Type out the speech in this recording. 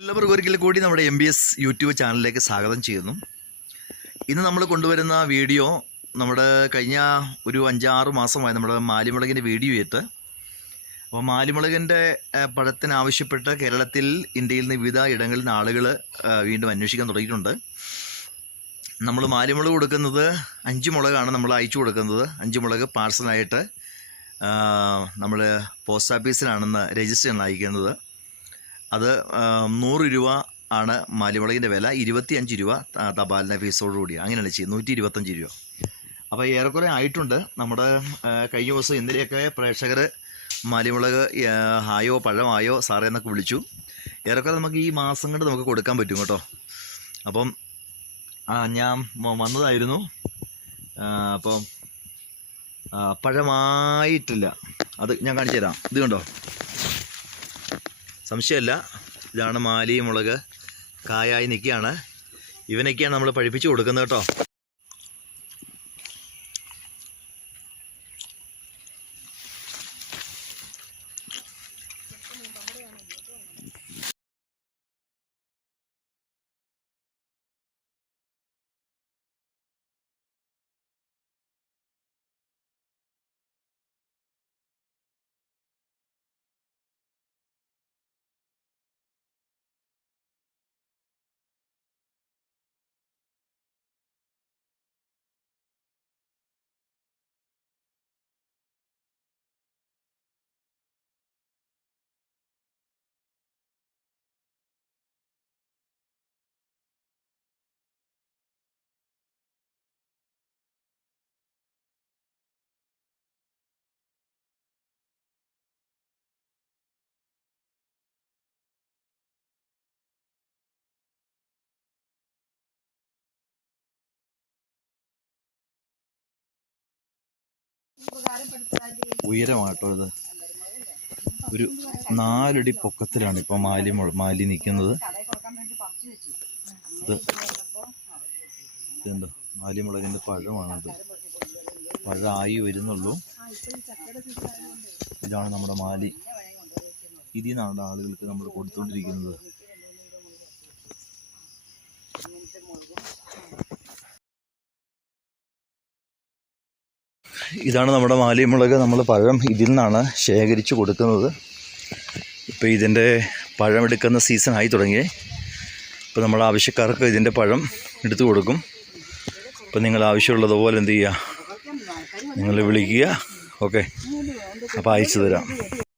എല്ലാവർക്കും ഒരിക്കൽ കൂടി നമ്മുടെ MBS യൂട്യൂബ് ചാനലിലേക്ക് സ്വാഗതം ചെയ്യുന്നു. ഇന്ന് നമ്മൾ കൊണ്ടുവരുന്ന വീഡിയോ നമ്മുടെ കഴിഞ്ഞ ഒരു 5-6 മാസമായി നമ്മുടെ മാലിമുളകിൻ്റെ വീഡിയോ ഇട്ട്. അപ്പോൾ മാലിമുളകിൻ്റെ പഴത്തിനാവശ്യപ്പെട്ട് കേരളത്തിൽ ഇന്ത്യയിൽ നിന്ന് വിവിധ ഇടങ്ങളിൽ നിന്ന് ആളുകൾ വീണ്ടും അന്വേഷിക്കാൻ തുടങ്ങിയിട്ടുണ്ട്. നമ്മൾ മാലിമുളക് കൊടുക്കുന്നത് 5 മുളകാണ് നമ്മൾ അയച്ചു കൊടുക്കുന്നത്. 5 മുളക് പാഴ്സലായിട്ട് നമ്മൾ പോസ്റ്റ് ഓഫീസിലാണെന്ന് രജിസ്റ്ററാണ് അയക്കുന്നത്. അത് 100 രൂപ ആണ് മാലിമുളകിൻ്റെ വില, 25 രൂപ തപാലിൻ്റെ ഫീസോടുകൂടി, അങ്ങനെയാണ് ചെയ്യുന്നത്, 125 രൂപ. അപ്പോൾ ഏറെക്കുറെ ആയിട്ടുണ്ട്. നമ്മുടെ കഴിഞ്ഞ ദിവസം ഇന്നലെയൊക്കെ പ്രേക്ഷകർ മാലിമുളക് ആയോ പഴമായോ സാറേ എന്നൊക്കെ വിളിച്ചു. ഏറെക്കുറെ നമുക്ക് ഈ മാസം കൊണ്ട് നമുക്ക് കൊടുക്കാൻ പറ്റും കേട്ടോ. അപ്പം ഞാൻ വന്നതായിരുന്നു. അപ്പം പഴമായിട്ടില്ല, അത് ഞാൻ കാണിച്ചു തരാം. ഇത് കണ്ടോ, സംശയമല്ല, ഇതാണ് മാലി മുളക്, കായായി നിൽക്കുകയാണ്. ഇവനൊക്കെയാണ് നമ്മൾ പഴിപ്പിച്ച് കൊടുക്കുന്നത് കേട്ടോ. ഉയരമാട്ടോ, ഇത് ഒരു 4 അടി പൊക്കത്തിലാണ് ഇപ്പോൾ മാലി നിൽക്കുന്നത്. ഇതുണ്ടോ, മാലിമുളകിൻ്റെ പഴമാണത്. പഴമായി വരുന്നുള്ളൂ. ഇതാണ് നമ്മുടെ മാലി. ഇതിൽ നിന്നാണ് ആളുകൾക്ക് നമ്മൾ കൊടുത്തുകൊണ്ടിരിക്കുന്നത്. ഇതാണ് നമ്മുടെ മാലിമുളക്. നമ്മൾ പഴം ഇതിൽ നിന്നാണ് ശേഖരിച്ച് കൊടുക്കുന്നത്. ഇപ്പോൾ ഇതിൻ്റെ പഴം എടുക്കുന്ന സീസൺ ആയി തുടങ്ങി. ഇപ്പോൾ നമ്മൾ ആവശ്യക്കാർക്ക് ഇതിൻ്റെ പഴം എടുത്തു കൊടുക്കും. അപ്പോൾ നിങ്ങൾ ആവശ്യമുള്ളതുപോലെ എന്ത് ചെയ്യുക, നിങ്ങൾ വിളിക്കുക. ഓക്കെ, അപ്പോൾ അയച്ചു തരാം.